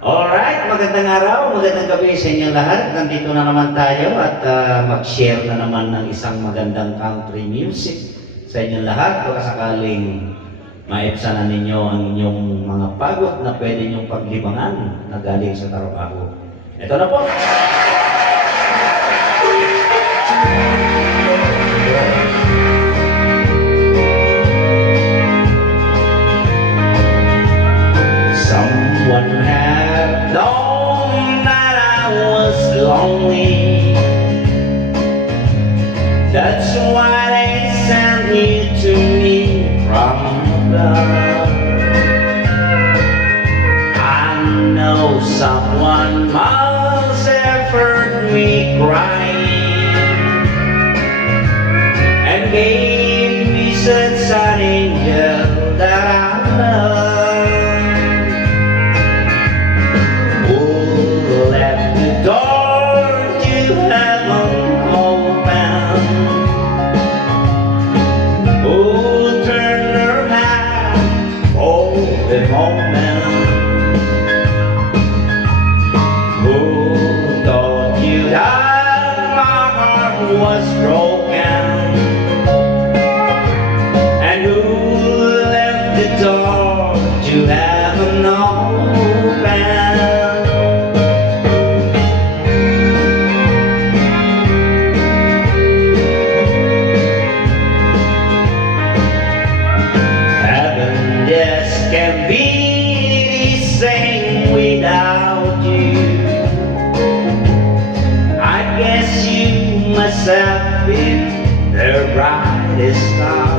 Alright, magandang araw, magandang gabi sa inyong lahat. Nandito na naman tayo at mag-share na naman ng isang magandang country music sa inyong lahat. Baka sakaling maipsanan ninyo ang inyong mga pagod na pwede niyong paglibangan na galing sa trabaho. Ito na po. Someone had known that I was lonely. That's why they sent you to me from above. I know someone must have heard me crying and gave me such an angel that I love. The moment who told you that my heart was broken and who left the door to heaven open. Heaven just can't be the same without you. I guess you must have been the brightest star.